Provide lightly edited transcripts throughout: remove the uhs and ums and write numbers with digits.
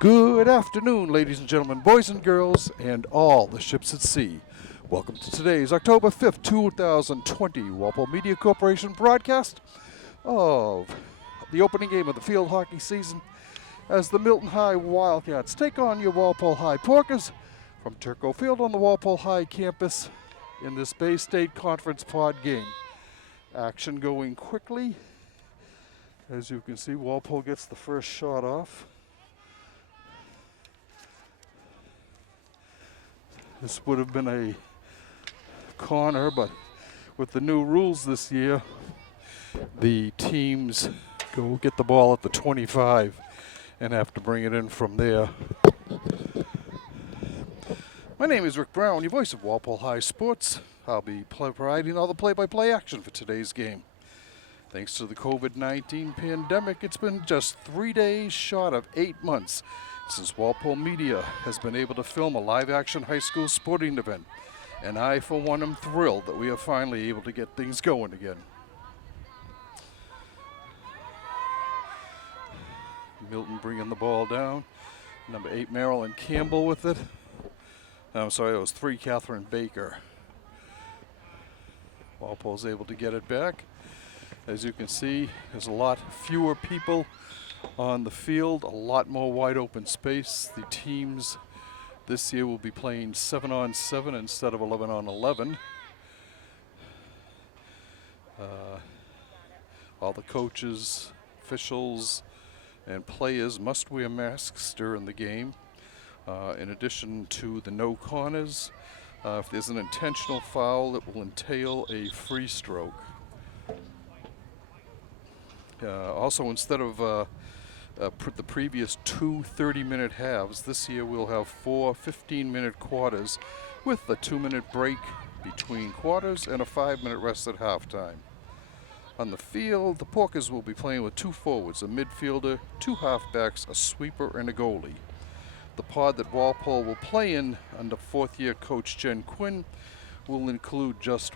Good afternoon, ladies and gentlemen, boys and girls, and all the ships at sea. Welcome to today's October 5th, 2020 Walpole Media Corporation broadcast of the opening game of the field hockey season as the Milton High Wildcats take on your Walpole High Porkers from Turco Field on the Walpole High campus in this Bay State Conference pod game. Action going quickly. As you can see, Walpole gets the first shot off. This would have been a corner, but with the new rules this year, the teams go get the ball at the 25 and have to bring it in from there. My name is Rick Brown, your voice of Walpole High Sports. I'll be providing all the play-by-play action for today's game. Thanks to the COVID-19 pandemic, it's been just 3 days short of 8 months since Walpole Media has been able to film a live-action high school sporting event. And I, for one, am thrilled that we are finally able to get things going again. Milton bringing the ball down. Number 8, Marilyn Campbell with it. I'm sorry, it was 3, Catherine Baker. Walpole's able to get it back. As you can see, there's a lot fewer people on the field, a lot more wide open space. The teams this year will be playing 7-on-7 instead of 11-on-11. All the coaches, officials, and players must wear masks during the game. In addition to the no corners, if there's an intentional foul, it will entail a free stroke. Also, instead of the previous 2 30-minute halves, this year we'll have 4 15-minute quarters with a 2-minute break between quarters and a 5-minute rest at halftime. On the field, the Porkers will be playing with 2 forwards, a midfielder, 2 halfbacks, a sweeper, and a goalie. The pod that Walpole will play in under 4th-year coach Jen Quinn will include just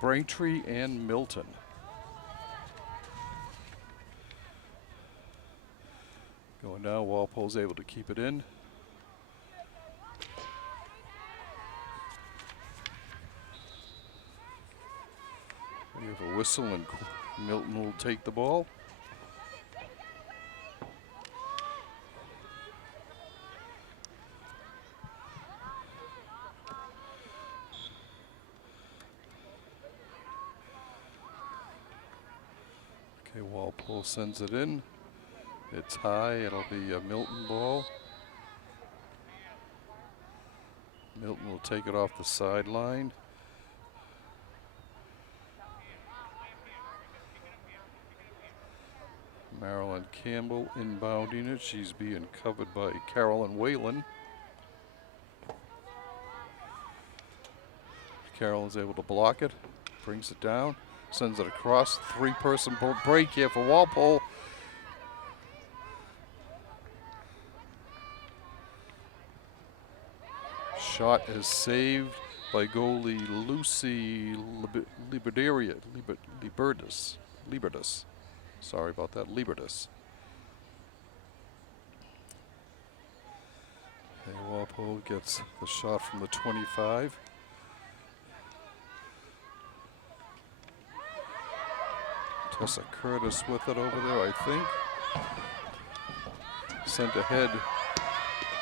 Braintree and Milton. Going down, Walpole's able to keep it in. We have a whistle and Milton will take the ball. Okay, Walpole sends it in. It's high, it'll be a Milton ball. Milton will take it off the sideline. Marilyn Campbell inbounding it. She's being covered by Carolyn Whalen. Carolyn's able to block it, brings it down, sends it across. 3-person break here for Walpole. Shot is saved by goalie Lucy Libertus. Sorry about that, Libertus. Okay, Walpole gets the shot from the 25. Tessa Curtis with it over there, I think. Sent ahead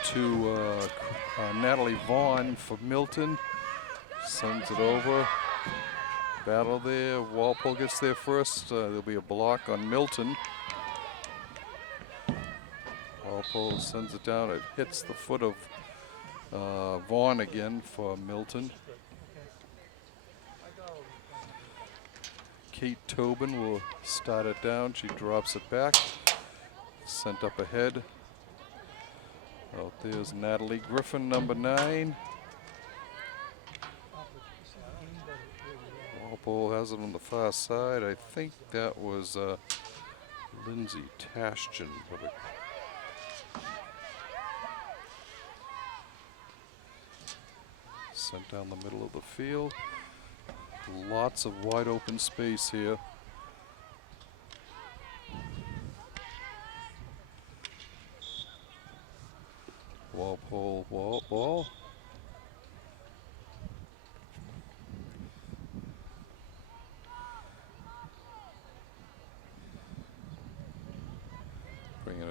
to Natalie Vaughn for Milton. Sends it over. Battle there. Walpole gets there first. There'll be a block on Milton. Walpole sends it down. It hits the foot of Vaughn again for Milton. Kate Tobin will start it down. She drops it back. Sent up ahead. Out there's Natalie Griffin, number 9. Walpole has it on the far side. I think that was Lindsay Tashjian. Sent down the middle of the field. Lots of wide open space here.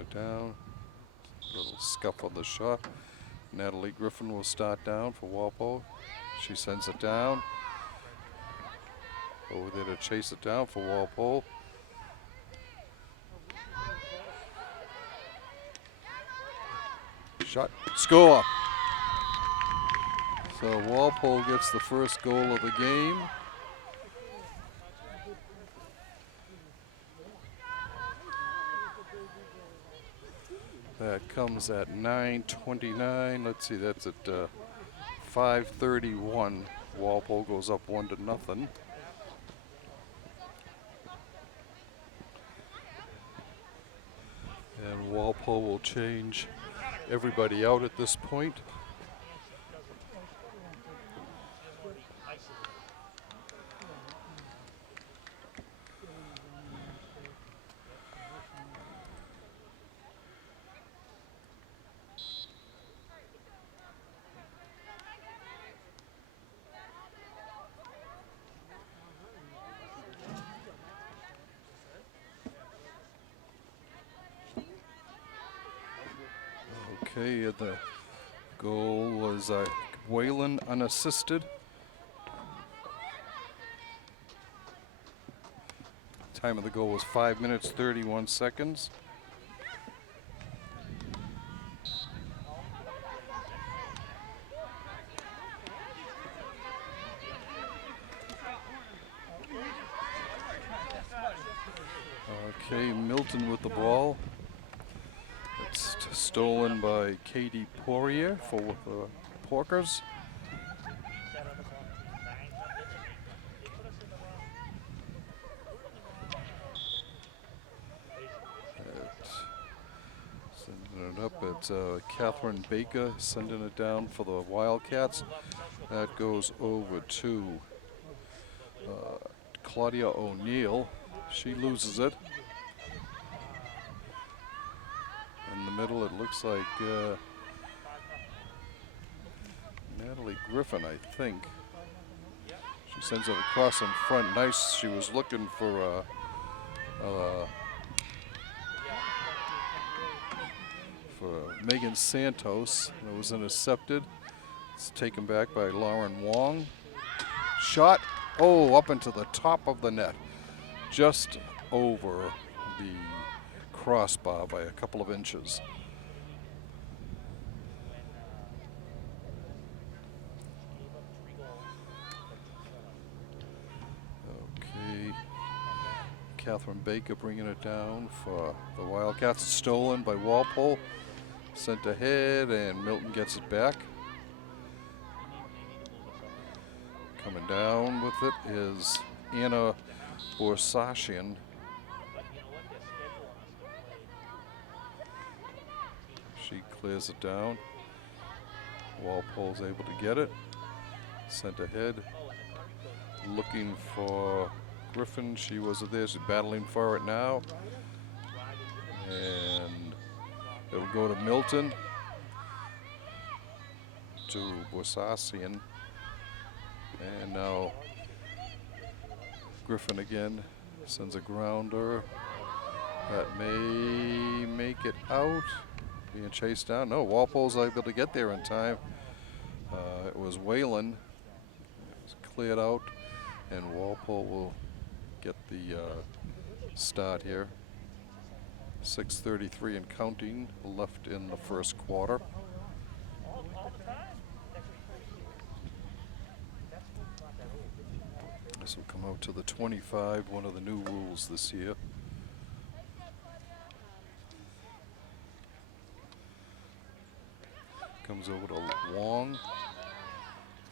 it down. Little scuff on the shot. Natalie Griffin will start down for Walpole. She sends it down. Over there to chase it down for Walpole. Shot. Score! So Walpole gets the first goal of the game. That comes at 9:29. Let's see, that's at 5:31. Walpole goes up 1-0. And Walpole will change everybody out at this point. Okay, the goal was Whalen unassisted. Time of the goal was 5 minutes, 31 seconds. Okay, Milton with the ball. It's stolen by Katie Poirier for the Porkers. Sending it up, it's Catherine Baker sending it down for the Wildcats. That goes over to Claudia O'Neill. She loses it. In the middle, it looks like Natalie Griffin, I think. She sends it across in front. Nice. She was looking for Megan Santos. It was intercepted. It's taken back by Lauren Wong. Shot. Oh, up into the top of the net. Just over the crossbar by a couple of inches. Okay. Catherine Baker bringing it down for the Wildcats. Stolen by Walpole. Sent ahead, and Milton gets it back. Coming down with it is Anna Borsashian. She clears it down. Walpole's able to get it. Sent ahead. Looking for Griffin. She wasn't there. She's battling for it now. And it'll go to Milton. To Borsasian. And now Griffin again sends a grounder. That may make it out. Being chased down. No, Walpole's able to get there in time. It was Whalen. It was cleared out, and Walpole will get the start here. 6:33 and counting left in the first quarter. This will come out to the 25, one of the new rules this year. Comes over to Wong.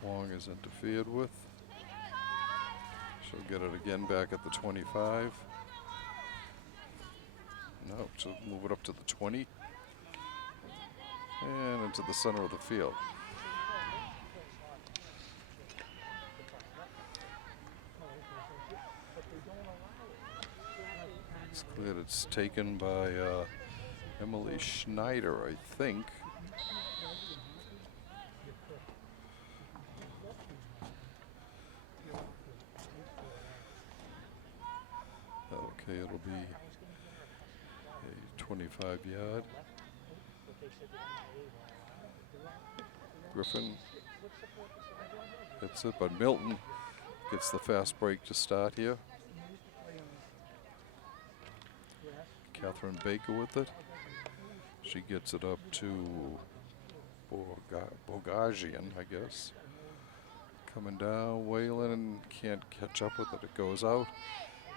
Wong is interfered with. She'll get it again back at the 25. No, she'll move it up to the 20. And into the center of the field. It's cleared. It's taken by Emily Schneider, I think. Okay, it'll be a 25-yard. Griffin hits it, but Milton gets the fast break to start here. Catherine Baker with it. She gets it up to Bogajian, I guess. Coming down, Whalen can't catch up with it. It goes out.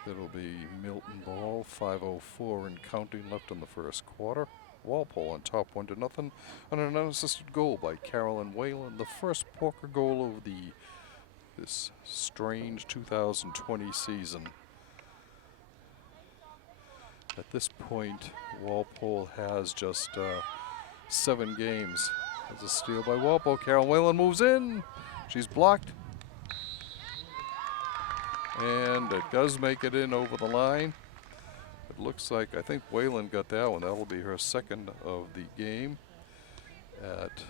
It'll be Milton ball, 5:04 and counting left in the first quarter. Walpole on top 1-0 on an unassisted goal by Carolyn Whalen, the first poker goal of this strange 2020 season. At this point, Walpole has just 7 games. There's a steal by Walpole. Carolyn Whalen moves in. She's blocked. And it does make it in over the line. It looks like, I think Whalen got that one. That'll be her second of the game at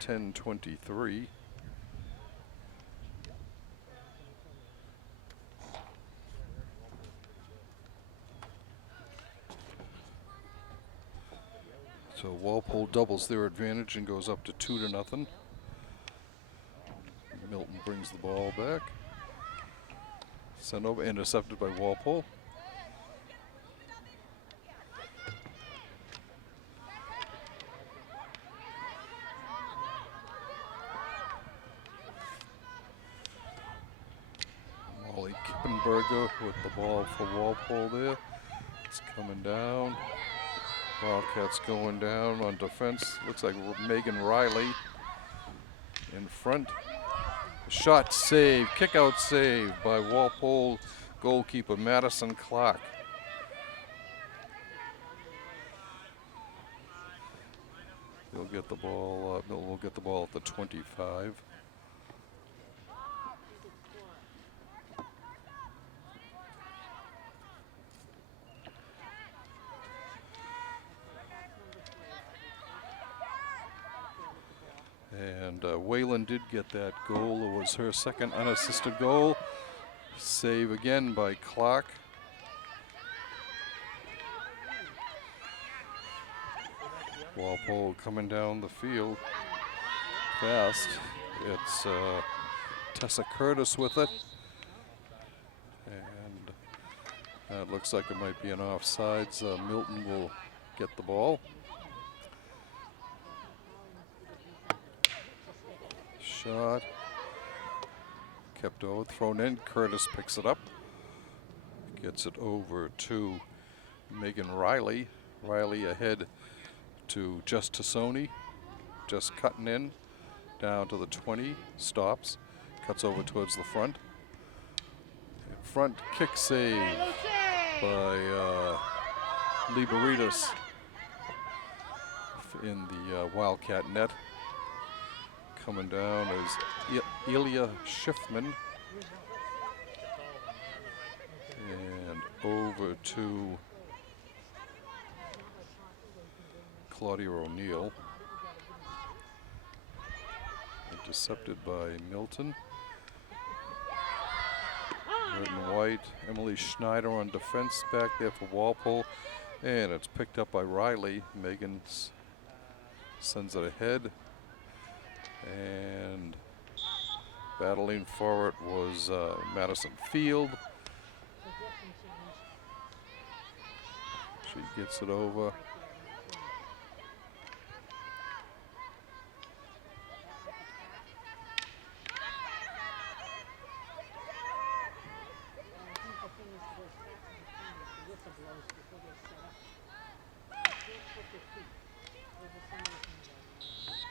10:23. So Walpole doubles their advantage and goes up to 2-0. Milton brings the ball back. Sent over, intercepted by Walpole. Molly Kippenberger with the ball for Walpole there. It's coming down. Wildcats going down on defense. Looks like Megan Riley in front. Shot save, kick out save by Walpole goalkeeper Madison Clark. They'll get the ball. We'll get the ball at the 25. And Whalen did get that goal. It was her second unassisted goal. Save again by Clark. Walpole coming down the field fast. It's Tessa Curtis with it. And it looks like it might be an offsides. Milton will get the ball. Shot. Kept over, thrown in. Curtis picks it up. Gets it over to Megan Riley. Riley ahead to Just Tassoni. Just cutting in. Down to the 20. Stops. Cuts over towards the front. Front kick save by Liberitas in the Wildcat net. Coming down is Ilya Schiffman. And over to Claudia O'Neill. Intercepted by Milton. Red and white. Emily Schneider on defense back there for Walpole. And it's picked up by Riley. Megan sends it ahead. And battling for it was Madison Field. She gets it over.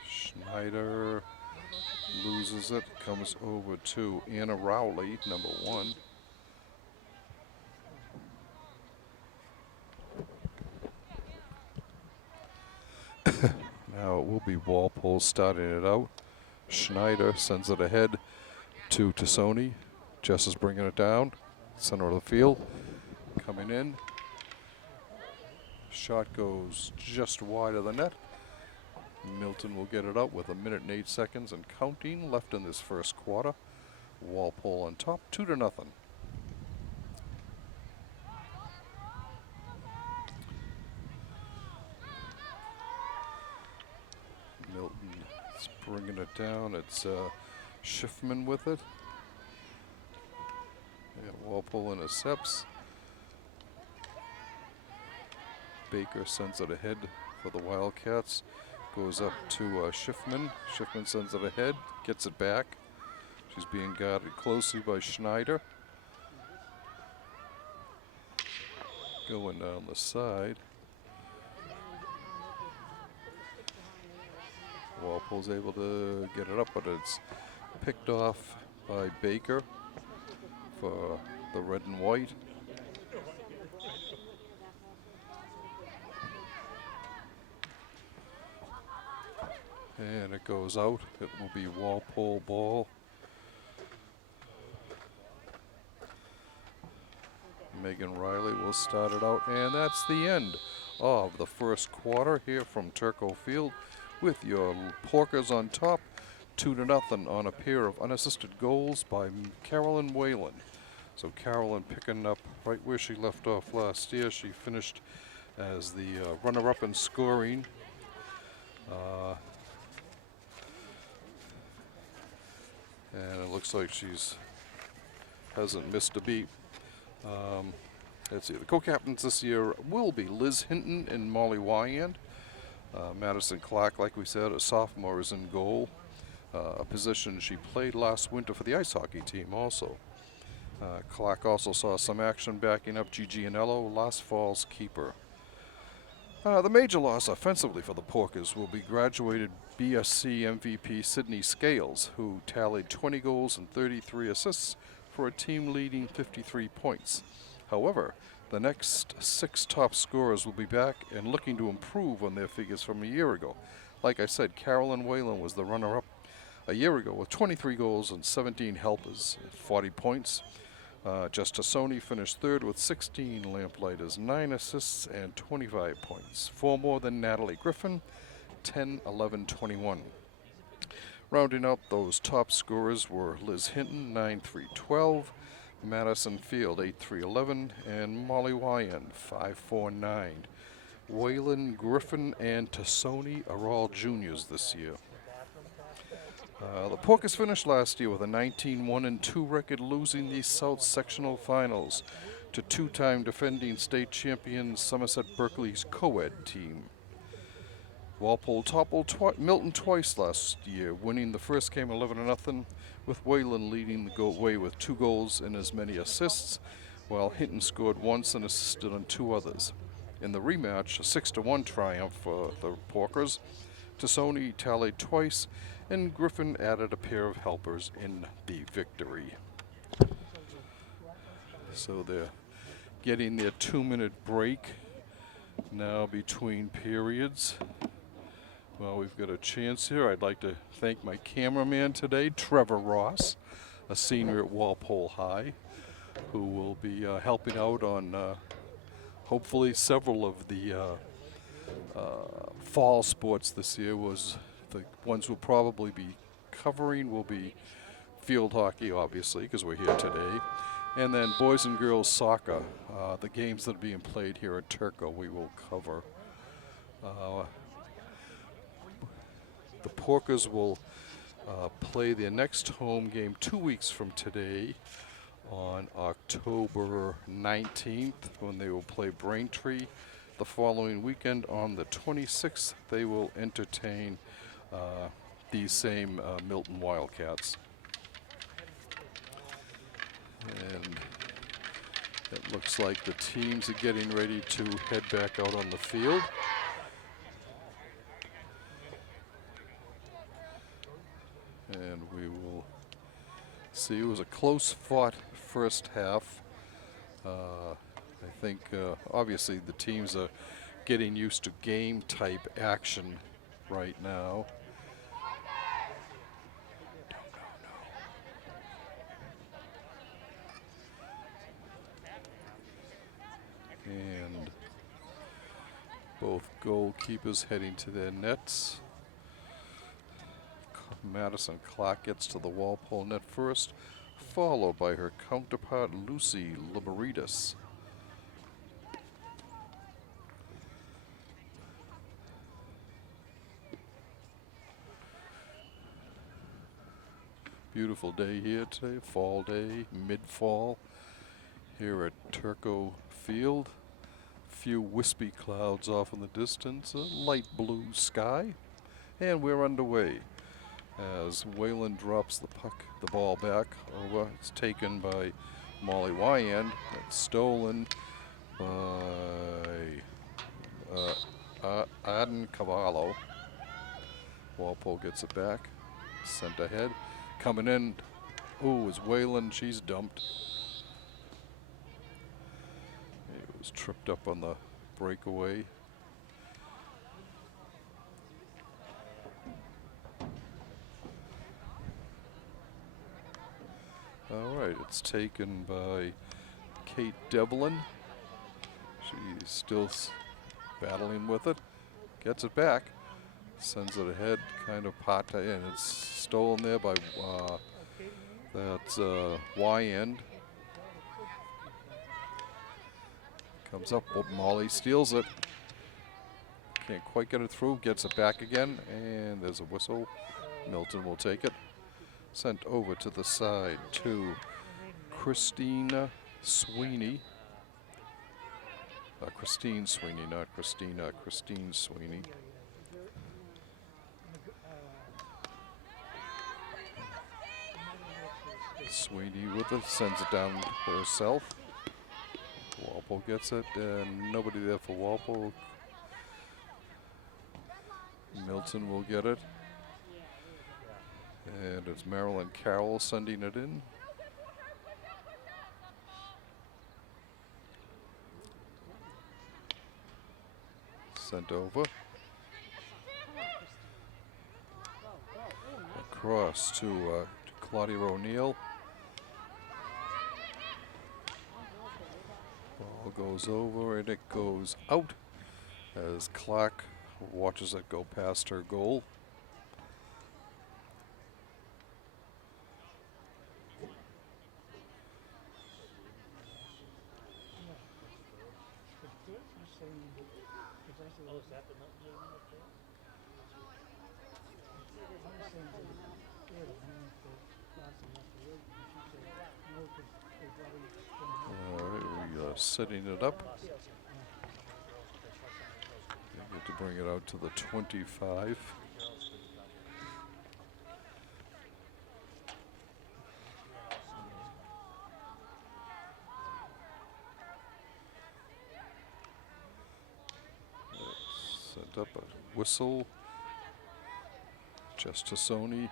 Schneider loses it, comes over to Anna Rowley, number 1. Now it will be Walpole starting it out. Schneider sends it ahead to Tassoni. Jess is bringing it down, center of the field, coming in. Shot goes just wide of the net. Milton will get it up with 1 minute and 8 seconds and counting left in this first quarter. Walpole on top, 2-0. Bringing it down, it's Schiffman with it. And Walpole intercepts. Baker sends it ahead for the Wildcats. Goes up to Schiffman. Schiffman sends it ahead, gets it back. She's being guarded closely by Schneider. Going down the side. Walpole's able to get it up, but it's picked off by Baker for the red and white. And it goes out. It will be Walpole ball. Megan Riley will start it out, and that's the end of the first quarter here from Turco Field, with your Porkers on top, 2-0 on a pair of unassisted goals by Carolyn Whalen. So Carolyn picking up right where she left off last year. She finished as the runner-up in scoring. And it looks like hasn't missed a beat. Let's see, the co-captains this year will be Liz Hinton and Molly Wyand. Madison Clark, like we said, a sophomore, is in goal, a position she played last winter for the ice hockey team also. Clark also saw some action backing up Gigi Anello, last fall's keeper. The major loss offensively for the Porkers will be graduated BSC MVP Sydney Scales, who tallied 20 goals and 33 assists for a team leading 53 points. However, the next 6 top scorers will be back and looking to improve on their figures from a year ago. Like I said, Carolyn Whalen was the runner-up a year ago with 23 goals and 17 helpers at 40 points. Jess Tassoni finished third with 16 lamplighters, 9 assists, and 25 points. 4 more than Natalie Griffin, 10, 11, 21. Rounding out those top scorers were Liz Hinton, 9, 3, 12. Madison Field, 8, 3, 11. And Molly Wyand, 5, 4, 9. Whalen, Griffin, and Tassoni are all juniors this year. The Porkers finished last year with a 19-1-2 record, losing the South Sectional Finals to 2-time defending state champion Somerset Berkeley's co-ed team. Walpole toppled Milton twice last year, winning the first game 11-0, with Whalen leading the way with 2 goals and as many assists, while Hinton scored once and assisted on 2 others. In the rematch, a 6-1 triumph for the Porkers. Tassoni tallied twice, and Griffin added a pair of helpers in the victory. So they're getting their 2-minute break now between periods. Well, we've got a chance here. I'd like to thank my cameraman today, Trevor Ross, a senior at Walpole High, who will be helping out on hopefully several of the fall sports this year. The ones we'll probably be covering will be field hockey, obviously, because we're here today, and then boys and girls soccer, the games that are being played here at Turco, we will cover. The Porkers will play their next home game 2 weeks from today on October 19th, when they will play Braintree. The following weekend, on the 26th, they will entertain these same Milton Wildcats. And it looks like the teams are getting ready to head back out on the field. And we will see. It was a close-fought first half. I think obviously the teams are getting used to game-type action right now. And both goalkeepers heading to their nets. Madison Clark gets to the Walpole net first, followed by her counterpart Lucy Liberitas. Beautiful day here today, fall day, mid-fall here at Turco Field. Few wispy clouds off in the distance, a light blue sky, and we're underway. As Wayland drops the ball back over, it's taken by Molly Wyand. It's stolen by Aden Cavallo. Walpole gets it back, sent ahead. Coming in, ooh, is Wayland, she's dumped. He was tripped up on the breakaway. All right, it's taken by Kate Devlin. She's still battling with it. Gets it back. Sends it ahead, kind of pata, and it's stolen there by that's Y-end. Comes up, Molly steals it. Can't quite get it through, gets it back again, and there's a whistle. Milton will take it. Sent over to the side to Christina Sweeney. Christine Sweeney, not Christina, Christine Sweeney. Sweeney with it, sends it down herself. Walpole gets it, and nobody there for Walpole. Milton will get it. And it's Marilyn Carroll sending it in. Sent over. Across to Claudia O'Neill. Ball goes over and it goes out as Clark watches it go past her goal. Setting it up. They get to bring it out to the 25. Sent up a whistle. Sony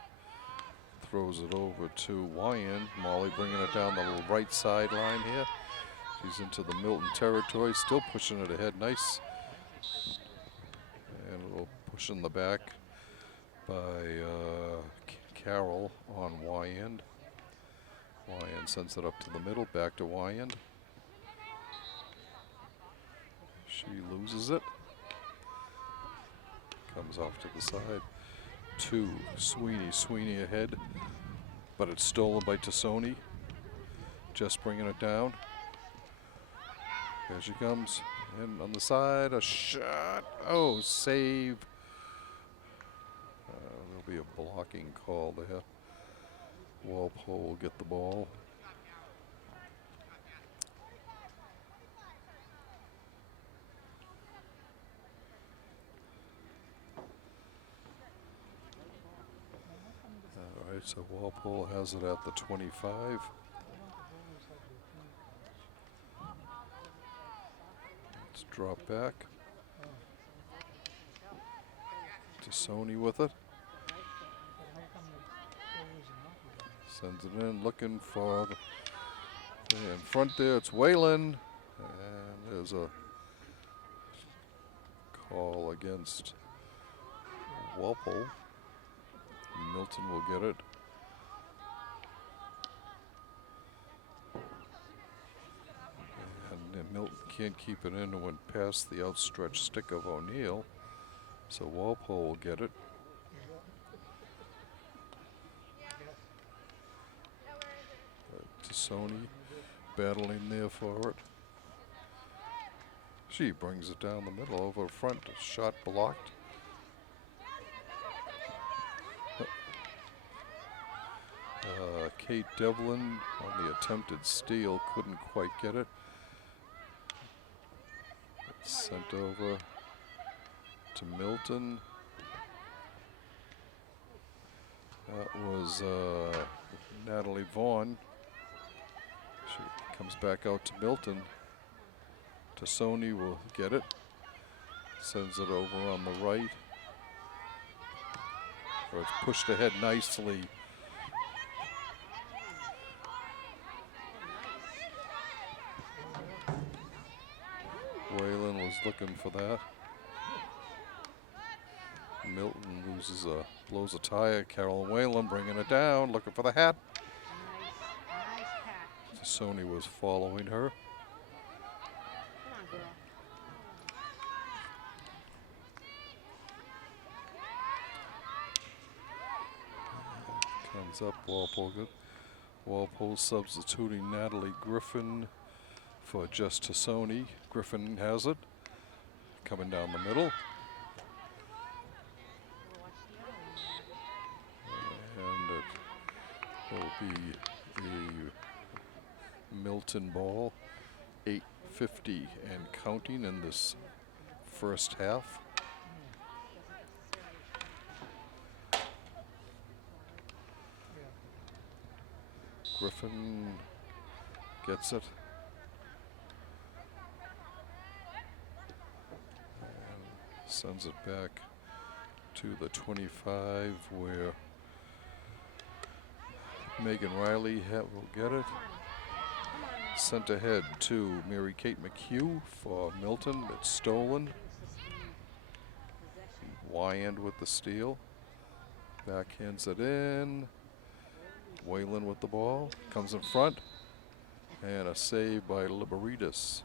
throws it over to Wyand. Molly bringing it down the little right sideline here. She's into the Milton territory, still pushing it ahead. Nice. And a little push in the back by Carroll on Wyand. Wyand sends it up to the middle, back to Wyand. She loses it. Comes off to the side. To Sweeney. Sweeney ahead, but it's stolen by Tassoni. Just bringing it down. Here she comes, and on the side, a shot. Oh, save. There'll be a blocking call there. Walpole will get the ball. All right, so Walpole has it at the 25. Drop back to Sony with it. Sends it in, looking for in front there. It's Wayland, and there's a call against Walpole. Milton will get it. And Milton can't keep it in and went past the outstretched stick of O'Neill. So Walpole will get it. Tassoni battling there for it. She brings it down the middle over front. Shot blocked. Kate Devlin on the attempted steal, couldn't quite get it. It's sent over to Milton. That was Natalie Vaughn. She comes back out to Milton. Tassoni will get it. Sends it over on the right. Or it's pushed ahead nicely. Whalen was looking for that. Milton blows a tire. Carolyn Whalen bringing it down, looking for the hat. Tassoni was following her. Comes up, Walpole good. Walpole substituting Natalie Griffin for just Tassoni. Griffin has it. Coming down the middle. And it will be a Milton ball. 8:50 and counting in this first half. Griffin gets it. And sends it back to the 25 where Megan Riley will get it. Sent ahead to Mary Kate McHugh for Milton. It's stolen. Wyand with the steal. Backhands it in. Whalen with the ball. Comes in front. And a save by Liberitas.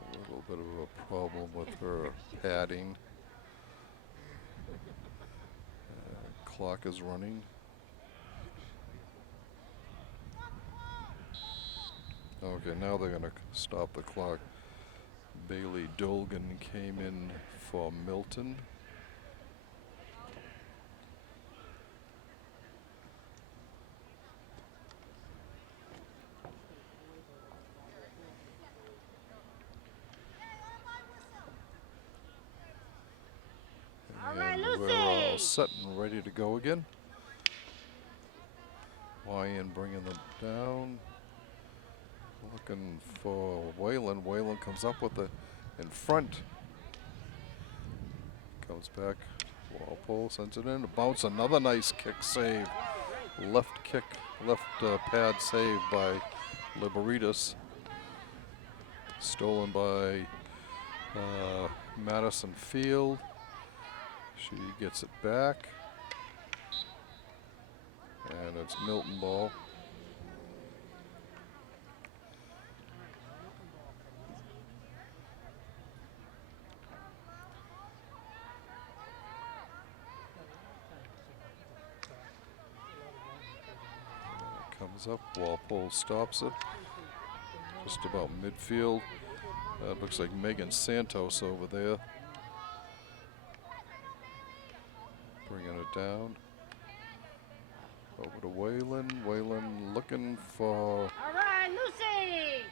A little bit of a problem with her padding. Clock is running. Okay, now they're going to stop the clock. Bailey Dolgan came in for Milton. And we're all set and ready to go again. Wyand bringing them down. Looking for Whalen. Whalen comes up with it in front. Comes back. Walpole sends it in. A bounce. Another nice kick save. Left kick, left pad save by Liberitas. Stolen by Madison Field. She gets it back. And it's Milton ball. Comes up, Walpole stops it. Just about midfield. Looks like Megan Santos over there. Bringing it down. Over to Whalen. Whalen looking for All right, Lucy.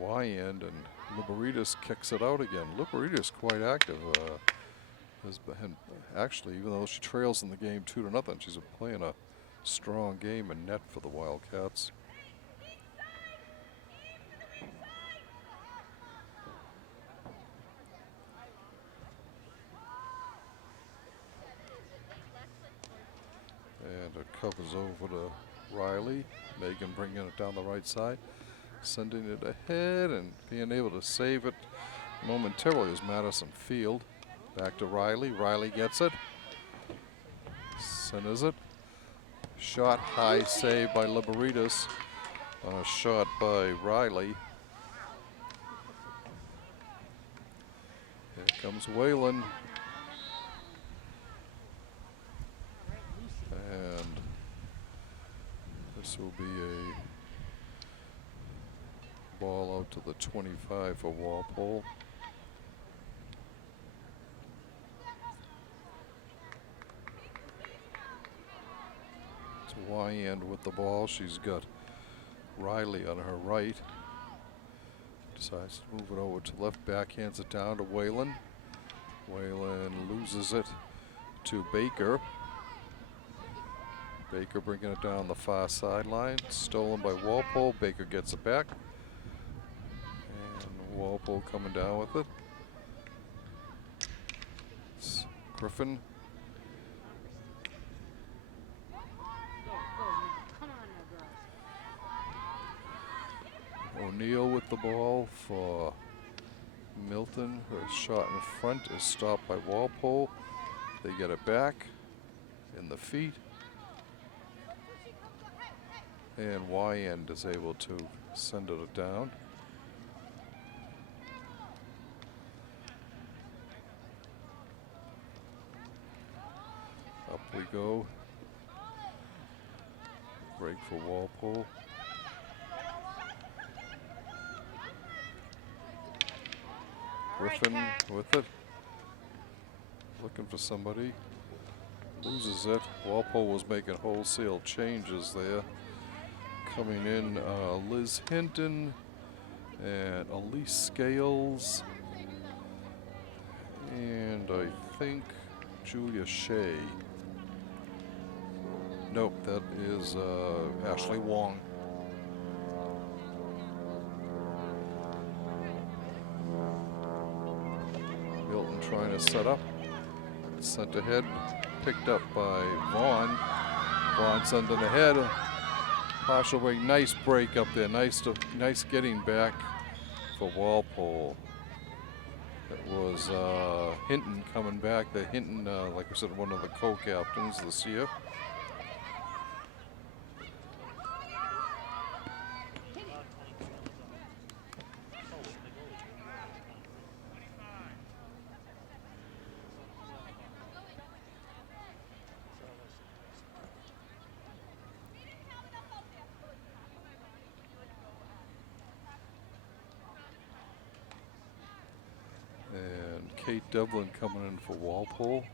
Wyand, and Liberitas kicks it out again. Liberitas quite active. Has been actually, even though she trails in the game 2-0, she's playing a strong game in net for the Wildcats. And it covers over to Riley. Megan bringing it down the right side. Sending it ahead and being able to save it momentarily is Madison Field. Back to Riley. Riley gets it. Centers it. Shot high save by Liberitas on a shot by Riley. Here comes Whalen. And this will be a ball out to the 25 for Walpole. It's Wyand with the ball. She's got Riley on her right. Decides to move it over to left, backhands it down to Whalen. Whalen loses it to Baker. Baker bringing it down the far sideline. Stolen by Walpole. Baker gets it back. And Walpole coming down with it. It's Griffin. O'Neill with the ball for Milton. Her shot in front is stopped by Walpole. They get it back in the feet. And Wyand is able to send it down. Up we go. Break for Walpole. Griffin with it. Looking for somebody. Loses it. Walpole was making wholesale changes there. Coming in, Liz Hinton and Elise Scales. And I think Julia Shea. Nope, that is Ashley Wong. Milton trying to set up. Sent ahead, picked up by Vaughn. Vaughn sending ahead. Partial break, nice break up there. Nice getting back for Walpole. It was Hinton coming back. The Hinton, like I said, one of the co-captains this year. Kate Devlin coming in for Walpole.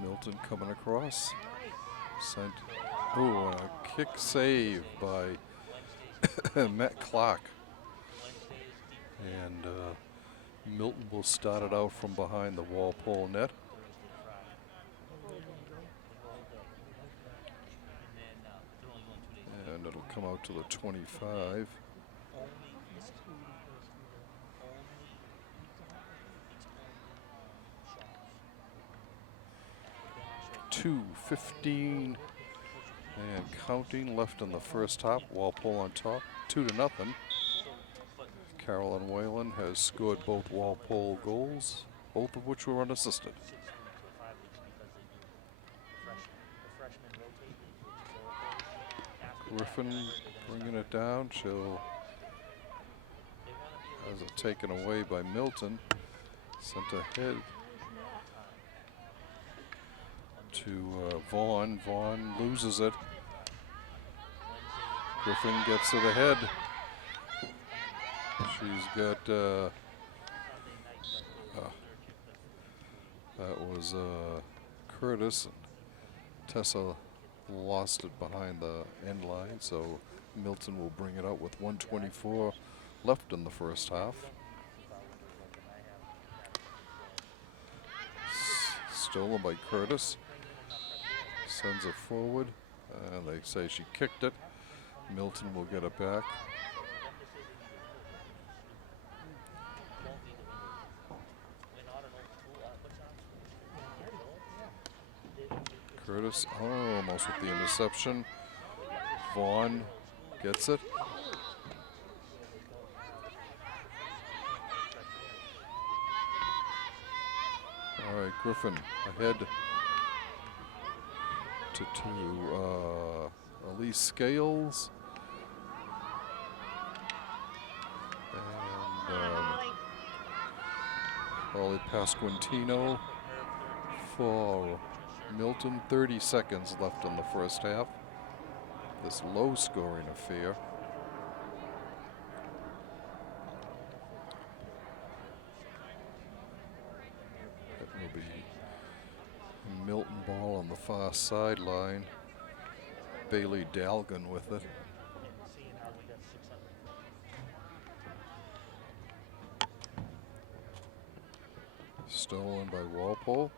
Milton coming across. Sent. Oh, a kick save by Matt Clark. And Milton will start it out from behind the Walpole net. And it'll come out to the 25. .2:15 and counting left in the first half. Walpole on top, 2-0. Carolyn Whalen has scored both Walpole goals, both of which were unassisted. Griffin bringing it down. She'll has it taken away by Milton. Sent ahead to Vaughn. Vaughn loses it. Griffin gets it ahead. She's got, that was Curtis. Tessa lost it behind the end line, so Milton will bring it out with 1:24 left in the first half. Stolen by Curtis. Sends it forward. They say she kicked it. Milton will get it back. Curtis, almost with the interception. Vaughn gets it. All right, Griffin ahead to Elise Scales. And Charlie Pasquantino for Milton. 30 seconds left in the first half. This low-scoring affair. It will be Milton ball on the far sideline. Bailey Dalgan with it. Stolen by Walpole.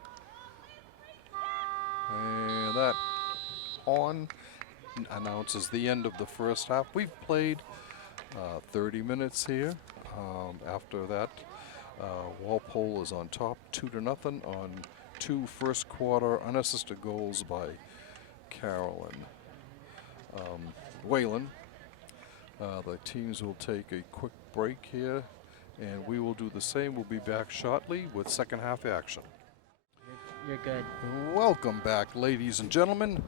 And that on announces the end of the first half. We've played 30 minutes here. After that, Walpole is on top 2-0 on 2 first quarter unassisted goals by Carolyn Whalen. The teams will take a quick break here, and we will do the same. We'll be back shortly with second half action. You're good. Welcome back, ladies and gentlemen.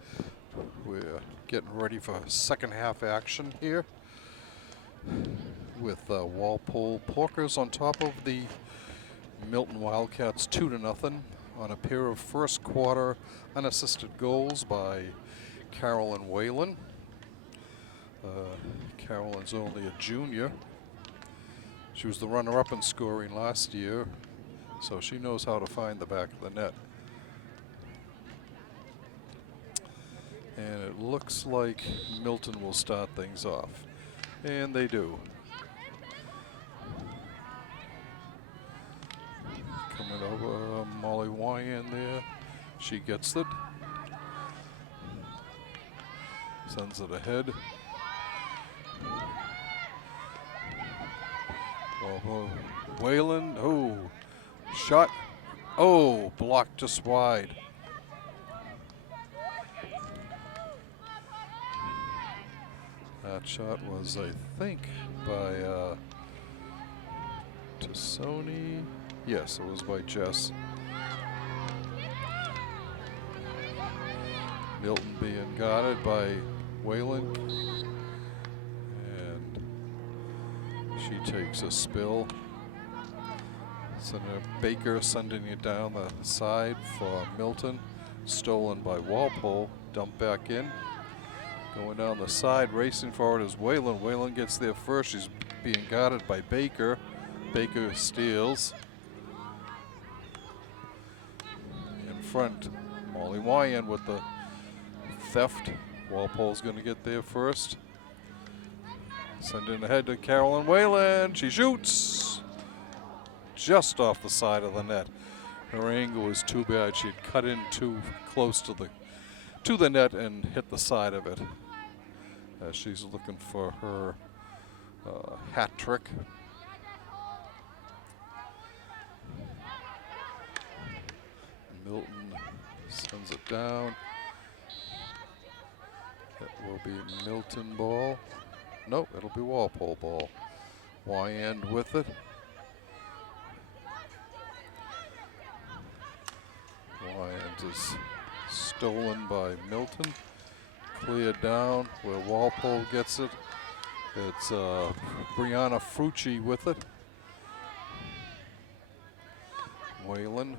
We're getting ready for second half action here with Walpole Porkers on top of the Milton Wildcats 2-0 on a pair of first quarter unassisted goals by Carolyn Whalen. Carolyn's only a junior. She was the runner-up in scoring last year, so she knows how to find the back of the net. And it looks like Milton will start things off. And they do. Coming over, Molly Wyan there. She gets it. Sends it ahead. Whalen, oh, shot. Oh, blocked just wide. That shot was, I think, by Tassoni. Yes, it was by Jess. Milton being guarded by Whalen. And she takes a spill. Senator Baker sending it down the side for Milton. Stolen by Walpole. Dumped back in. Going down the side, racing forward is Whalen. Whalen gets there first. She's being guarded by Baker. Baker steals. In front, Molly Wyan with the theft. Walpole's going to get there first. Sending ahead to Carolyn Whalen. She shoots just off the side of the net. Her angle was too bad. She'd cut in too close to the net and hit the side of it. She's looking for her hat trick. Milton sends it down. It will be Milton ball. Nope, it'll be Walpole ball. Wyand with it. Wyand is stolen by Milton. Cleared down where Walpole gets it. It's Brianna Frucci with it. Whalen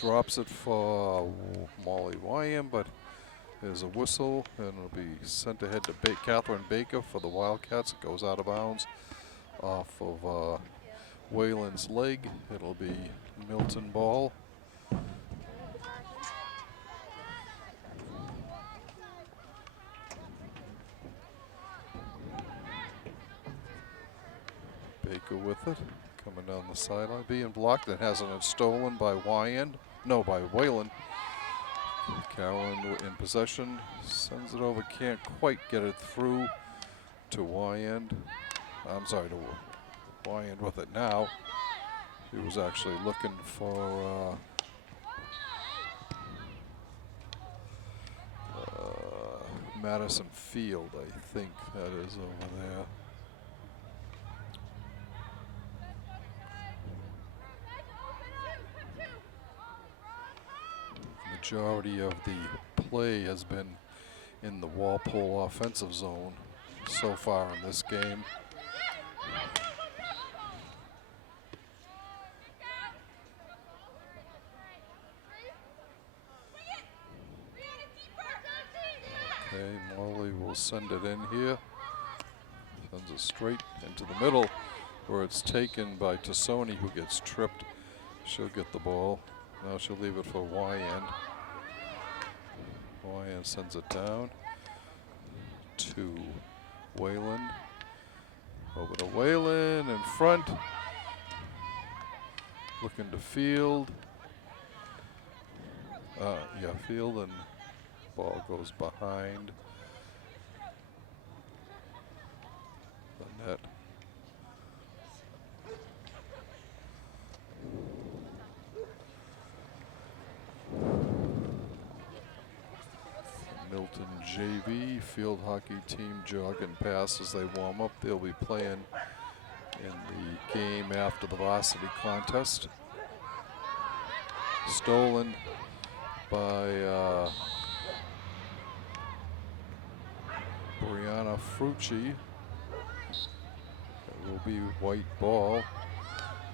drops it for Molly Wyan, but there's a whistle, and it'll be sent ahead to Catherine Baker for the Wildcats. It goes out of bounds off of Whalen's leg. It'll be Milton ball. Baker with it, coming down the sideline, being blocked, and has it stolen by Wyand. No, by Whalen. Carolyn in possession, sends it over, can't quite get it through to Wyand. I'm sorry, to Wyand with it now. He was actually looking for Madison Field, I think that is over there. Majority of the play has been in the Walpole offensive zone so far in this game. Okay, Molly will send it in here. Sends it straight into the middle where it's taken by Tassoni, who gets tripped. She'll get the ball. Now she'll leave it for Wyand. Wyand sends it down to Whalen. Over to Whalen in front. Looking to field. Field, and ball goes behind the net. Milton JV field hockey team jog and pass as they warm up. They'll be playing in the game after the varsity contest. Stolen by Brianna Frucci. It will be white ball.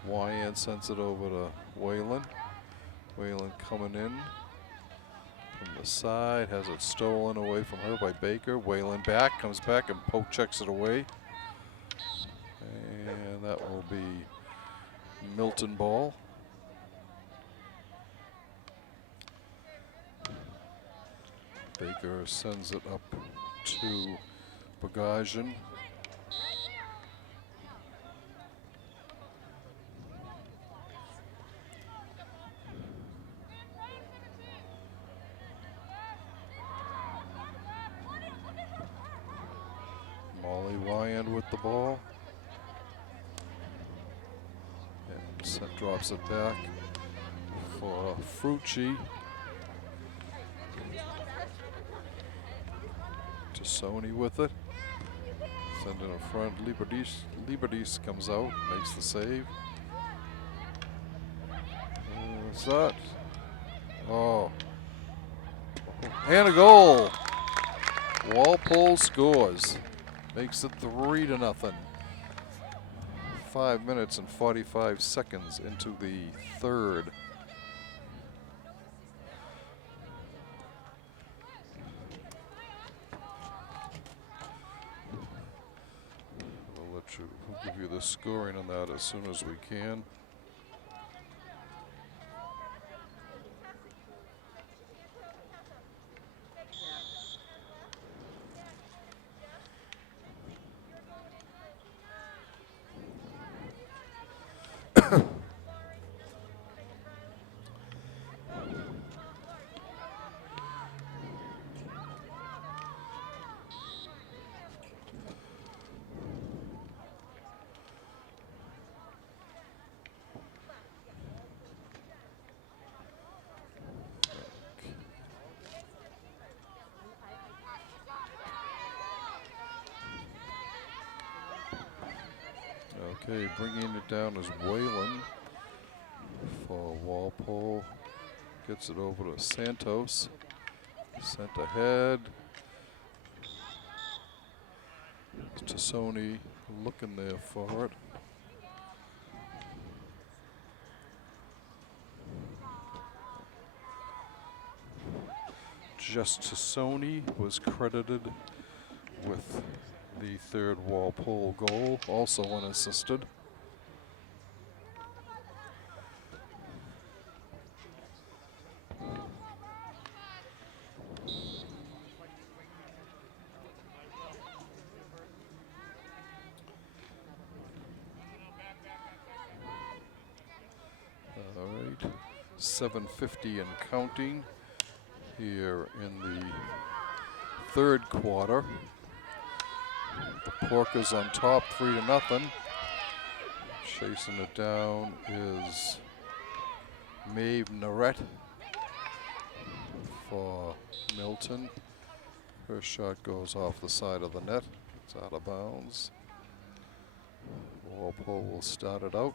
Wyand sends it over to Whalen. Whalen coming in from the side, has it stolen away from her by Baker. Whalen comes back and poke checks it away. And that will be Milton ball. Baker sends it up to Bogosian. Molly Wyand with the ball. And drops it back for Frucci. Tassoni with it. Send it in front. Liberties comes out, makes the save. What's that? Oh. And a goal. Walpole scores. Makes it 3-0. 5 minutes and 45 seconds into the third. We'll give you the scoring on that as soon as we can. Okay, bringing it down is Whalen for Walpole. Gets it over to Santos. Sent ahead. Tassoni looking there for it. Just Tassoni was credited with the third Walpole goal, also unassisted. All right, 7:50 and counting here in the third quarter. The Porkers on top, 3-0. Chasing it down is Maeve Narette for Milton. Her shot goes off the side of the net. It's out of bounds. Walpole will start it out.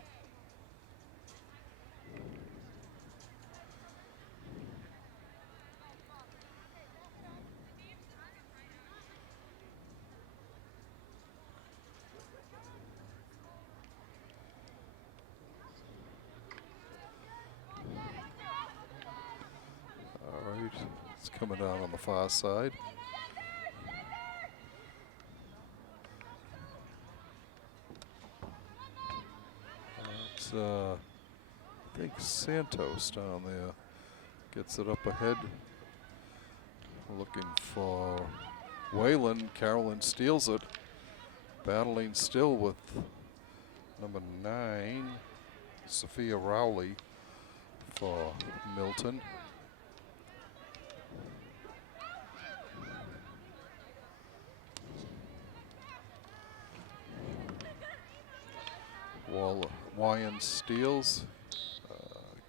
It's coming down on the far side. I think Santos down there. Gets it up ahead. Looking for Whalen. Carolyn steals it. Battling still with number 9, Sophia Rowley for Milton. Wyan steals,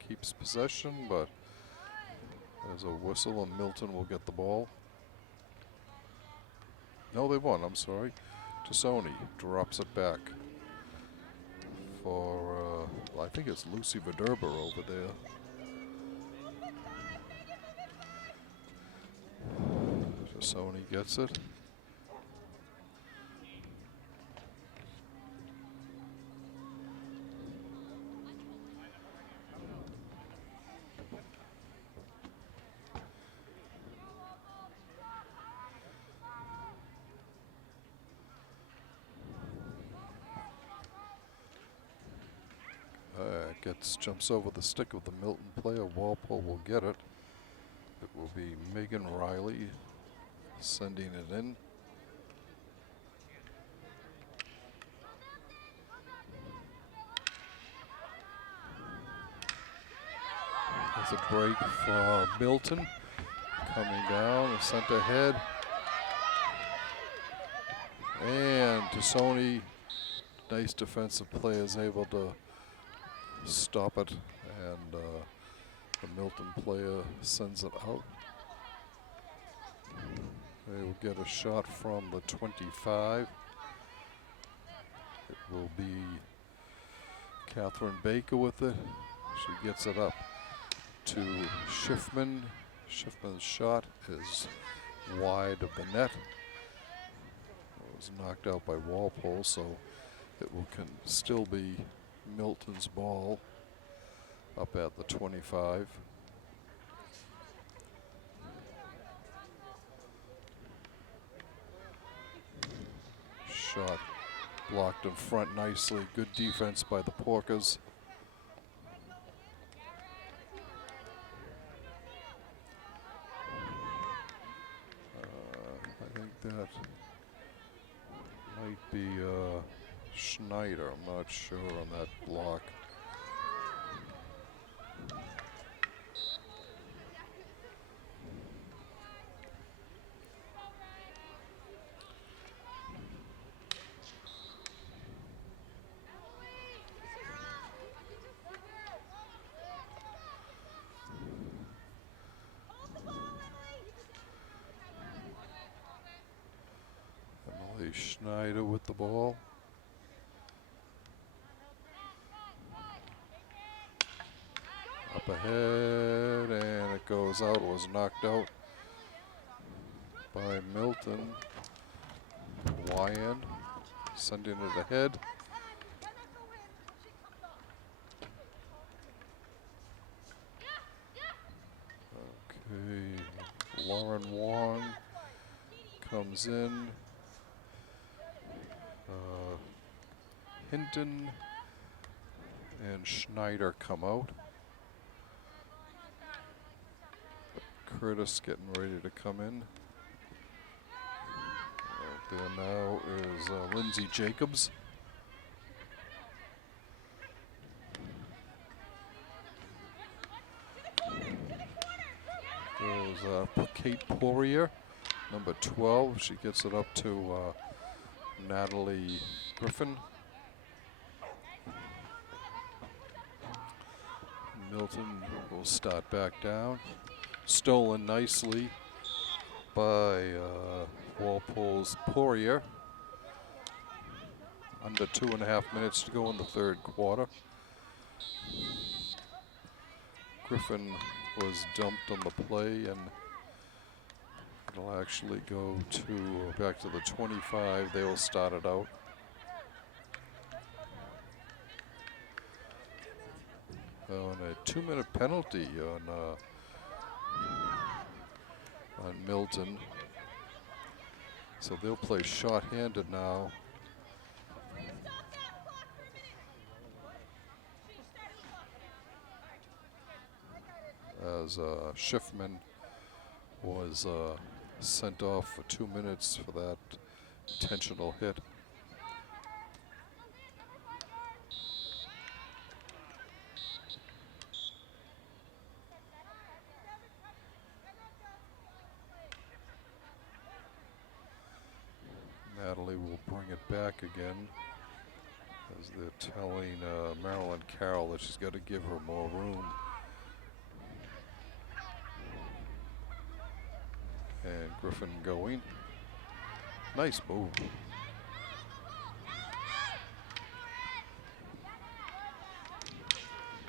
keeps possession, but there's a whistle and Milton will get the ball. No, they won, I'm sorry. Tassoni drops it back for, I think it's Lucy Viderber over there. Tassoni gets it. Jumps over the stick of the Milton player. Walpole will get it. It will be Megan Riley sending it in. There's a break for Milton. Coming down, sent ahead. And Tassoni, nice defensive play, is able to stop it, and the Milton player sends it out. They will get a shot from the 25. It will be Catherine Baker with it. She gets it up to Schiffman. Schiffman's shot is wide of the net. It was knocked out by Walpole, so it will still be Milton's ball up at the 25. Shot blocked in front nicely. Good defense by the Porkers. I think that might be Schneider. I'm not sure on that block. Emily Schneider with the ball. Up ahead, and it goes out. It was knocked out by Milton. Wyan sending it ahead. Okay, Lauren Wong comes in. Hinton and Schneider come out. Curtis getting ready to come in. Out there now is Lindsay Jacobs. There's Kate Poirier, number 12. She gets it up to Natalie Griffin. Milton will start back down. Stolen nicely by Walpole's Poirier. Under 2.5 minutes to go in the third quarter. Griffin was dumped on the play, and it'll actually go to back to the 25. They will start it out. On a 2-minute penalty on Milton. So they'll play short-handed now. as Schiffman was sent off for 2 minutes for that intentional hit. Natalie will bring it back again as they're telling Marilyn Carroll that she's got to give her more room. And Griffin going. Nice move.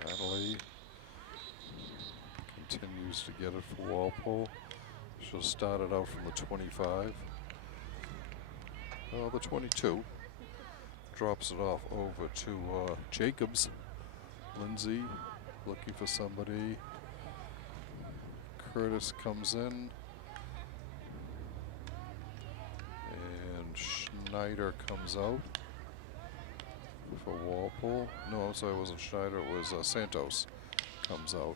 Natalie continues to get it for Walpole. She'll start it out from the 25. The 22. Drops it off over to Jacobs. Lindsay looking for somebody. Curtis comes in. And Schneider comes out for Walpole. No, I'm sorry, it wasn't Schneider, it was Santos comes out.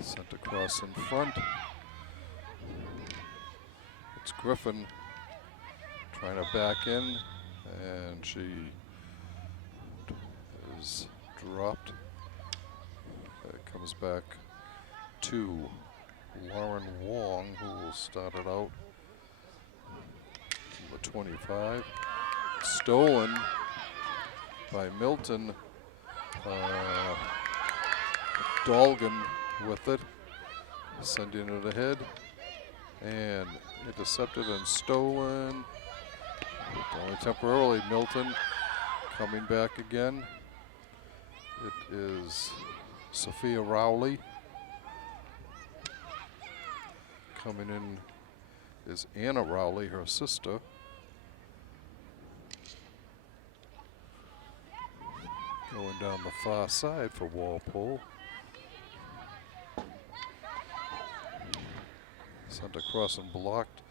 Sent across in front. It's Griffin trying to back in, and she is dropped. It comes back to Lauren Wong, who will start it out. Number 25. Stolen by Milton. Dolgan with it, sending it ahead, and intercepted and stolen. Only temporarily. Milton coming back again. It is Sophia Rowley. Coming in is Anna Rowley, her sister. Going down the far side for Walpole. Sent across and blocked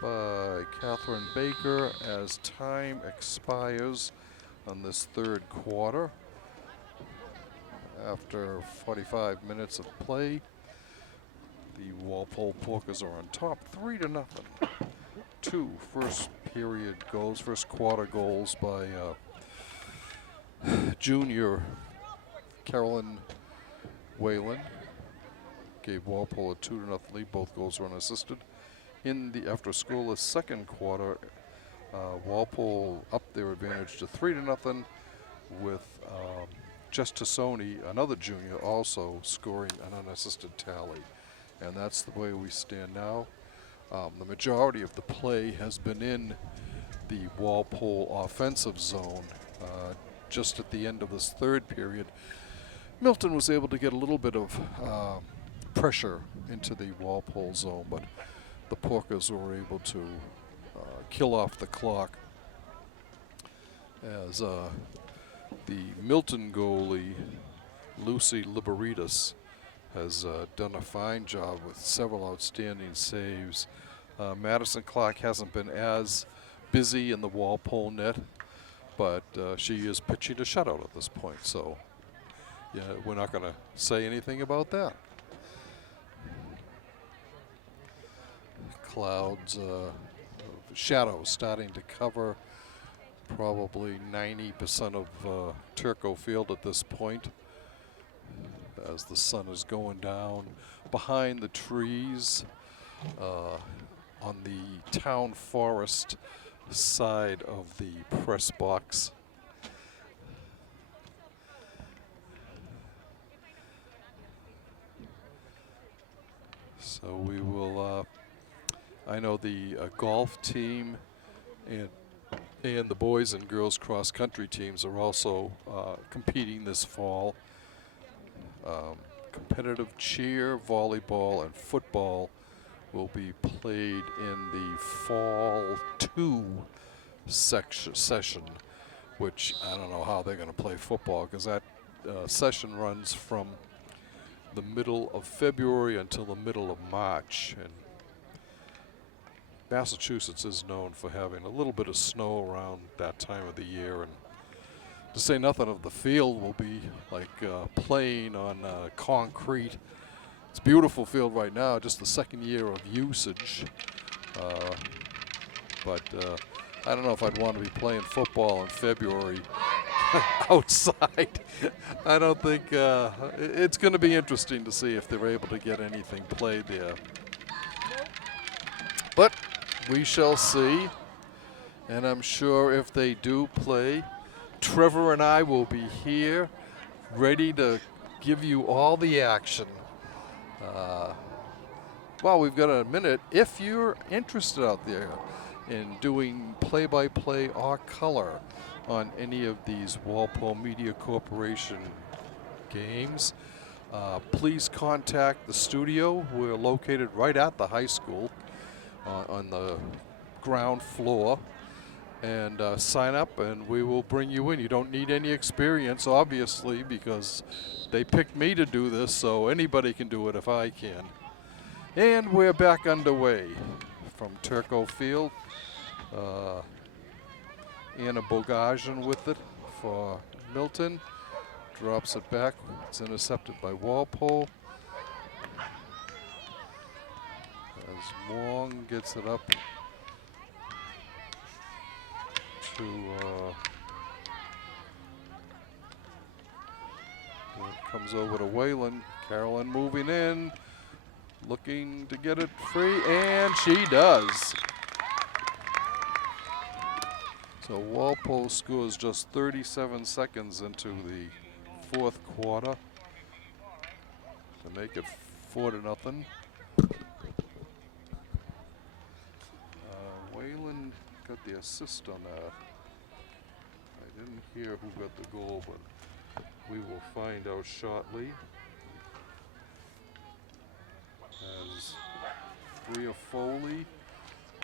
by Catherine Baker as time expires on this third quarter. After 45 minutes of play, the Walpole Porkers are on top 3-0. Two first period goals, first quarter goals by junior Carolyn Whalen. Gave Walpole a 2-0 lead. Both goals were unassisted. In the after scoreless second quarter, Walpole upped their advantage to 3-0 with Jess Tassoni, another junior, also scoring an unassisted tally. And that's the way we stand now. The majority of the play has been in the Walpole offensive zone. Just at the end of this third period, Milton was able to get a little bit of pressure into the Walpole zone, but the Porkers were able to kill off the clock as the Milton goalie, Lucy Liberitas, has done a fine job with several outstanding saves. Madison Clark hasn't been as busy in the Walpole net, but she is pitching a shutout at this point, so yeah, we're not going to say anything about that. Clouds, shadows starting to cover probably 90% of Turco Field at this point as the sun is going down behind the trees on the town forest side of the press box. So we will, I know the golf team and the boys and girls cross country teams are also competing this fall. Competitive cheer, volleyball, and football will be played in the fall 2 session, which I don't know how they're going to play football because that session runs from the middle of February until the middle of March. And Massachusetts is known for having a little bit of snow around that time of the year, and to say nothing of the field will be like playing on concrete. It's a beautiful field right now, just the second year of usage. But I don't know if I'd want to be playing football in February outside. I don't think it's going to be interesting to see if they're able to get anything played there. But we shall see. And I'm sure if they do play, Trevor and I will be here ready to give you all the action. Well, we've got a minute. If you're interested out there in doing play-by-play or color on any of these Walpole Media Corporation games, please contact the studio. We're located right at the high school on the ground floor. And sign up and we will bring you in. You don't need any experience, obviously, because they picked me to do this, so anybody can do it if I can. And we're back underway from Turco Field. Anna Bogajian with it for Milton. Drops it back. It's intercepted by Walpole. As Wong gets it up to it comes over to Whalen. Carolyn moving in, looking to get it free, and she does. So Walpole scores just 37 seconds into the fourth quarter to make it 4-0. Whalen got the assist on that. I didn't hear who got the goal, but we will find out shortly. As Bria Foley,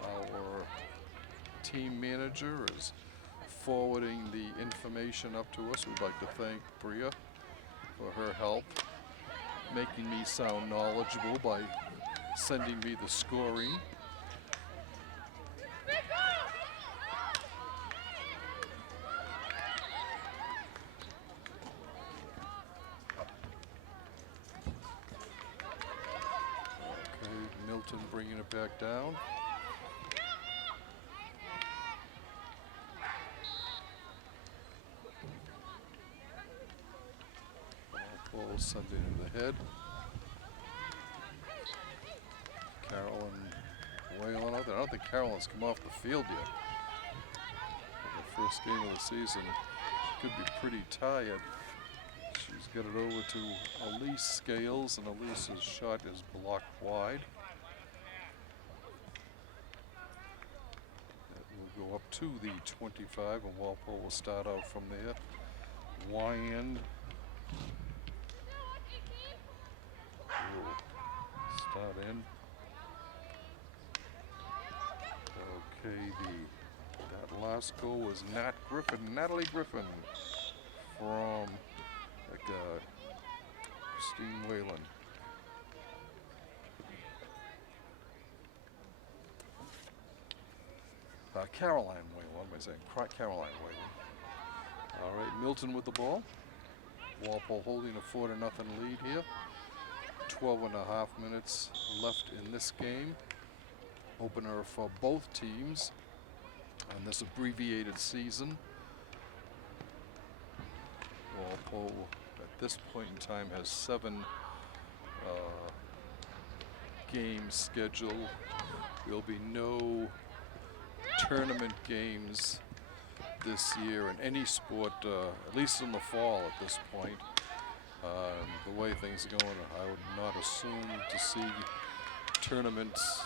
our team manager, is forwarding the information up to us. We'd like to thank Bria for her help, making me sound knowledgeable by sending me the scoring. Milton bringing it back down. Walpole sending it ahead. Carolyn Whalen out there. I don't think Carolyn's come off the field yet. The first game of the season. She could be pretty tired. She's got it over to Elise Scales, and Elise's shot is blocked wide. That will go up to the 25, and Walpole will start out from there. Wyand will start in. Okay, that last goal was Natalie Griffin from Christine Whalen. Caroline Whalen, what am I saying? Caroline Whalen. All right, Milton with the ball. Walpole holding a 4-0 lead here. 12.5 minutes left in this game. Opener for both teams on this abbreviated season. Walpole at this point in time has 7 games scheduled. There'll be no tournament games this year in any sport, at least in the fall at this point. The way things are going, I would not assume to see tournaments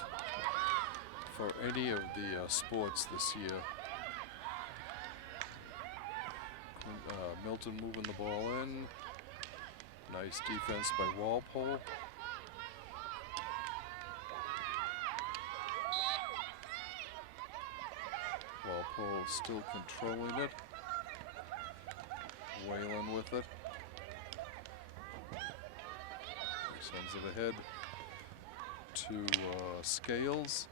for any of the sports this year. Milton moving the ball in. Nice defense by Walpole. Walpole still controlling it. Whalen with it. Sends it ahead to Scales.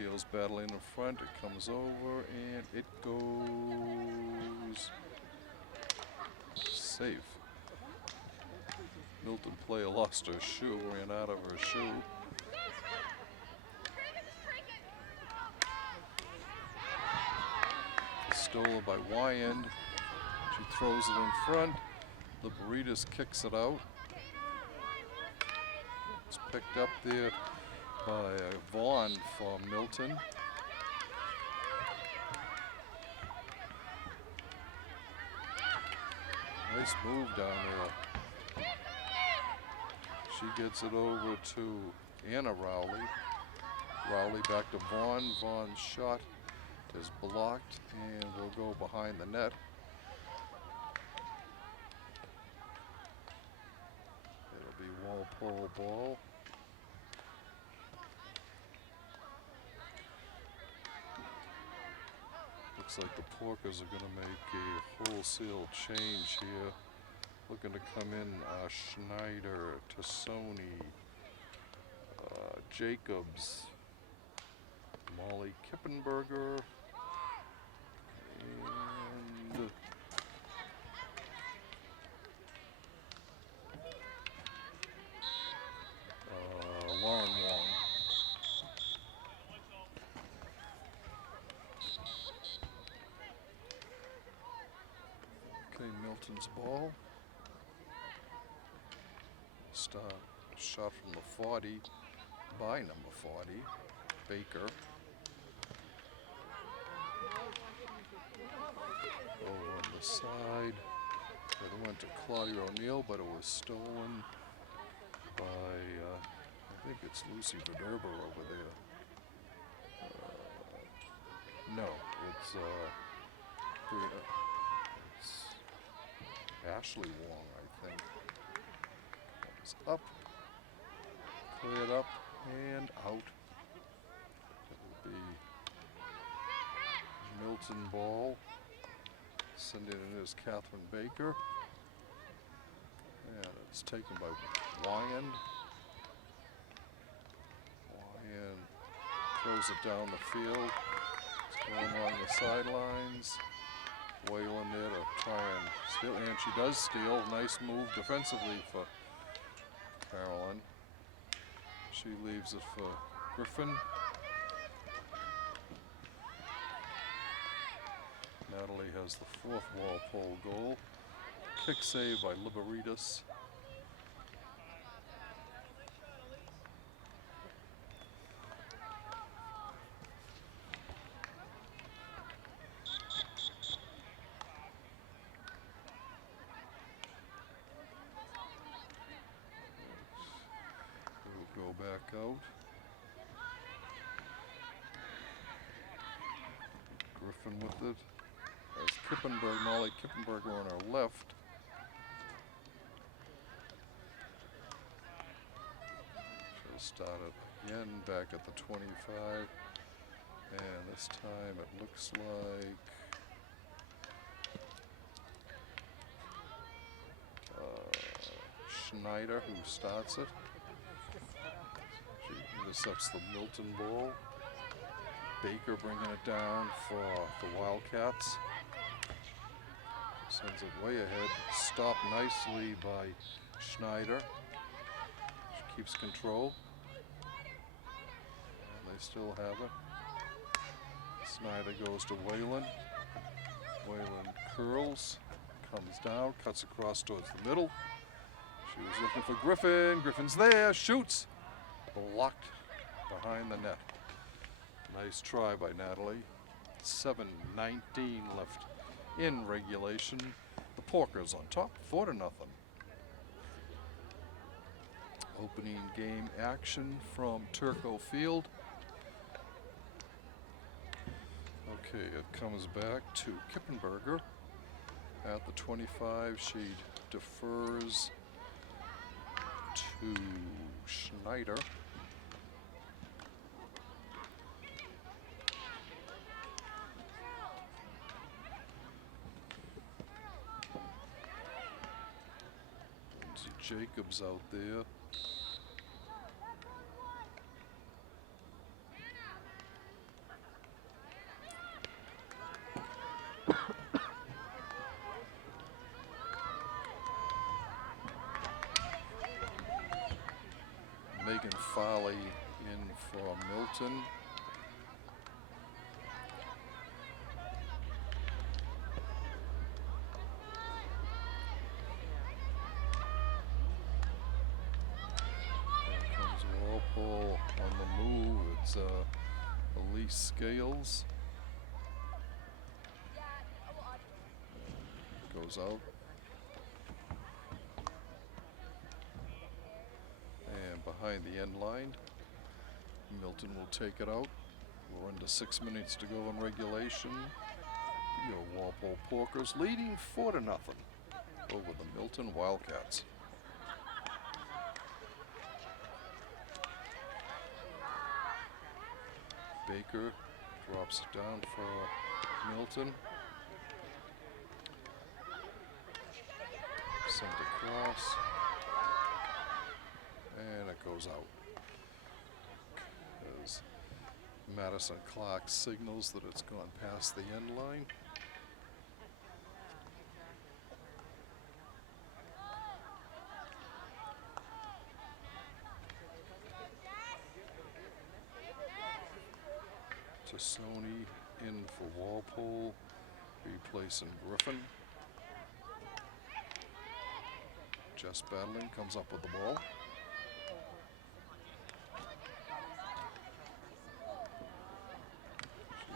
Gale's battling in front. It comes over and it goes safe. Milton player lost her shoe, ran out of her shoe. Stolen by Wyand. She throws it in front. Liberitas kicks it out. It's picked up there by Vaughn for Milton. Nice move down there. She gets it over to Anna Rowley. Rowley back to Vaughn. Vaughn's shot is blocked and will go behind the net. It'll be Walpole ball. Looks like the Porkers are going to make a wholesale change here. Looking to come in Schneider, Tassoni, Jacobs, Molly Kippenberger, and Lauren Wong. Okay, Milton's ball. Shot from the 40 by number 40, Baker. Over on the side. It went to Claudia O'Neill, but it was stolen by, I think it's Lucy Verderber over there. No, it's Ashley Wong, I think. Comes up, cleared up, and out. It will be Milton ball. Sending it is Catherine Baker. And it's taken by Wyand. Wyand throws it down the field. It's going along the sidelines. Whalen there to try and steal, and she does steal. Nice move defensively for Carolyn. She leaves it for Griffin. Natalie has the 4th Walpole goal. Kick save by Liberitas. We'll go back out. Griffin with it. As Molly Kippenberger on our left. She'll start it again back at the 25. And this time it looks like Schneider who starts it. She intercepts the Milton ball. Baker bringing it down for the Wildcats. Sends it way ahead. Stopped nicely by Schneider. She keeps control. And they still have it. Schneider goes to Whalen. Whalen curls, comes down, cuts across towards the middle. She was looking for Griffin. Griffin's there, shoots. Blocked behind the net. Nice try by Natalie. 7:19 left in regulation. The Porkers on top, 4-0. Opening game action from Turco Field. Okay, it comes back to Kippenberger at the 25. She defers to Schneider. Jacobs out there. Megan Farley in for Milton. Here comes Walpole on the move. It's Elise Scales. Goes out. And behind the end line, Milton will take it out. We're under 6 minutes to go in regulation. Your Walpole Porkers leading 4-0 over the Milton Wildcats. Baker drops it down for Milton. Sent across. And it goes out. As Madison Clark signals that it's gone past the end line. Tassoni in for Walpole, replacing Griffin. Just battling, comes up with the ball.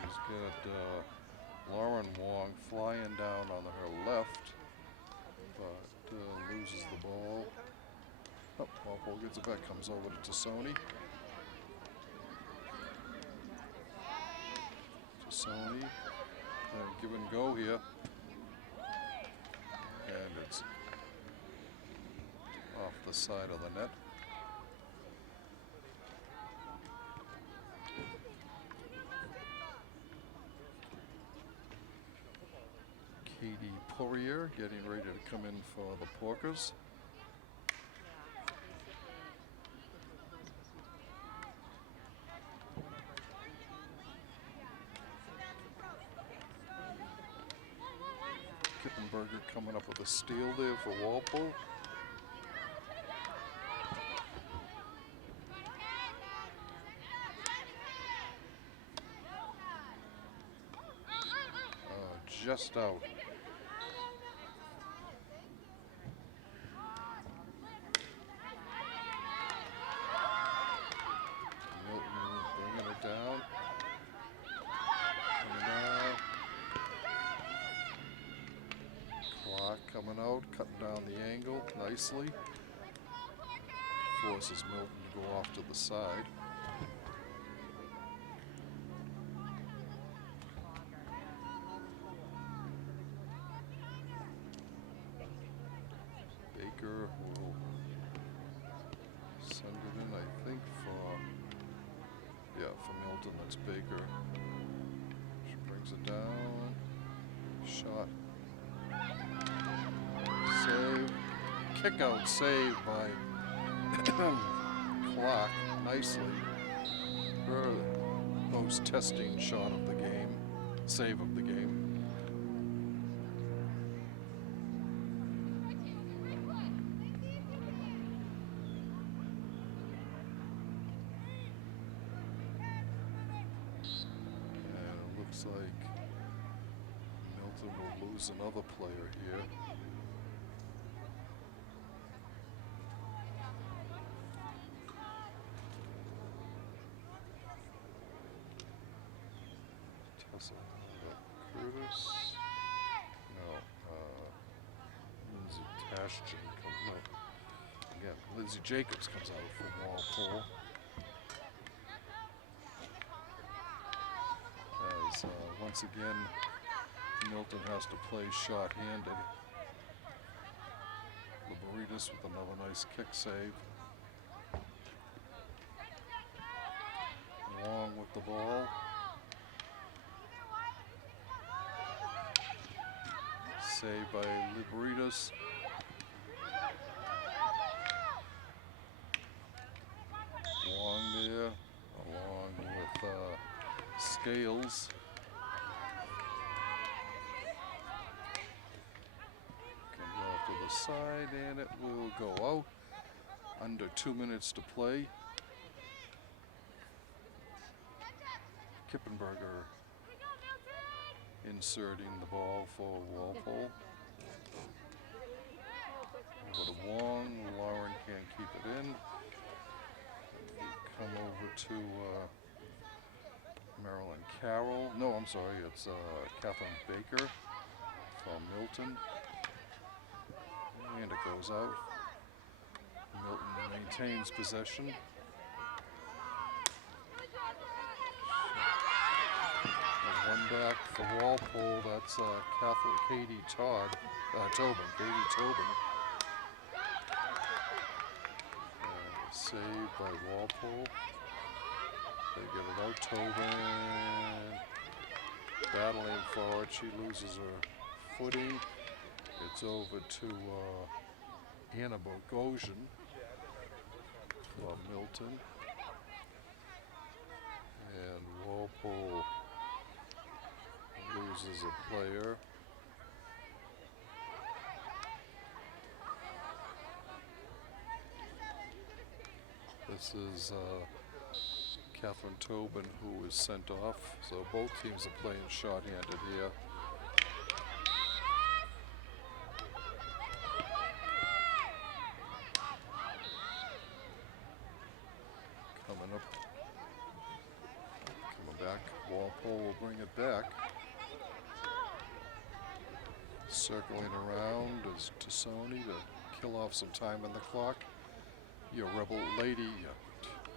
She's got Lauren Wong flying down on her left, but loses the ball. Oh, Walpole gets it back, comes over to Tassoni. Tassoni, give and go here. And it's off the side of the net. Katie Poirier getting ready to come in for the Porkers. Kippenberger coming up with a steal there for Walpole. Just out. Milton bringing it down. And now Clark coming out, cutting down the angle nicely. Forces Milton to go off to the side. Baker will send it in, I think, for Milton. That's Baker. She brings it down. Shot. Save. Kick out save by Clark nicely. Her most testing shot of the game. Save of the game. Like Milton will lose another player here. Tessa Curtis. No, Lindsay Tashjian comes out. Again, Lindsay Jacobs comes out from Walpole. Once again, Milton has to play short-handed. Liberitas with another nice kick save. Long with the ball. Saved by Liberitas. Long there, along with Scales. Comes off to the side, and it will go out. Under 2 minutes to play. Kippenberger inserting the ball for Walpole. Over to Wong. Lauren can't keep it in. We come over to Marilyn Carroll. No, I'm sorry, it's Catherine Baker from Milton. And it goes out. Milton maintains possession. And one back for Walpole. That's Katie Tobin. Katie Tobin. Saved by Walpole. They get it out. Tobin battling for it. She loses her footing. It's over to Anna Bogosian for Milton. And Walpole loses a player. This is Catherine Tobin who is sent off. So both teams are playing short-handed here. Coming back. Walpole will bring it back. Circling around is Tassoni to kill off some time on the clock. Your Rebel Lady,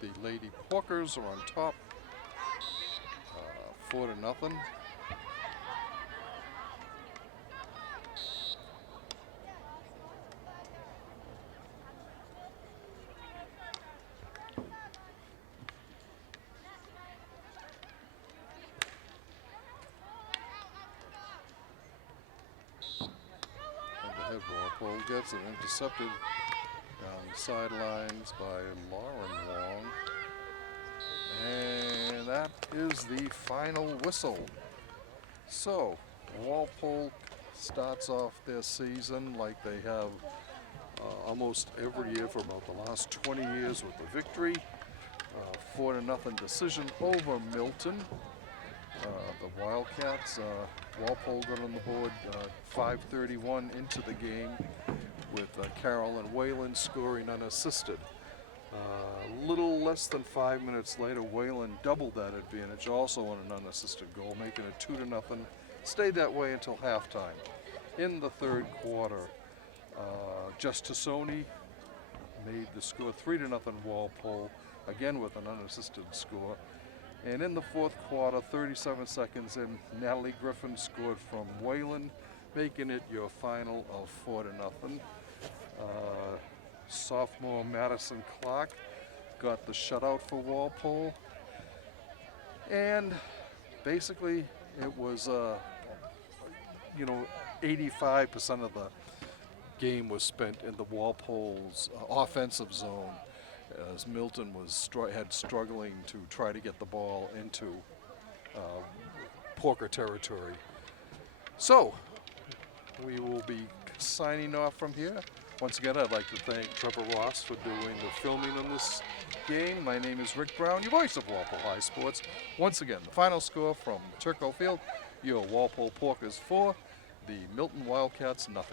the Lady Porkers are on top, 4-0. Ahead, Walpole gets it intercepted down the sidelines by Lauren Wong. And that is the final whistle. So, Walpole starts off their season like they have almost every year for about the last 20 years with a victory. 4-0 decision over Milton. The Wildcats, Walpole got on the board 5:31 into the game with Carol and Whalen scoring unassisted. A little less than 5 minutes later, Whalen doubled that advantage, also on an unassisted goal, making it 2-0. Stayed that way until halftime. In the third quarter, Just Tassoni made the score 3-0 Walpole, again with an unassisted score. And in the fourth quarter, 37 seconds in, Natalie Griffin scored from Whalen, making it your final of 4-0. Sophomore Madison Clark got the shutout for Walpole. And basically it was, 85% of the game was spent in the Walpole's offensive zone, as Milton was struggling to try to get the ball into Porker territory. So we will be signing off from here. Once again, I'd like to thank Trevor Ross for doing the filming on this game. My name is Rick Brown, your voice of Walpole High Sports. Once again, the final score from Turco Field, your Walpole Porkers 4, the Milton Wildcats 0.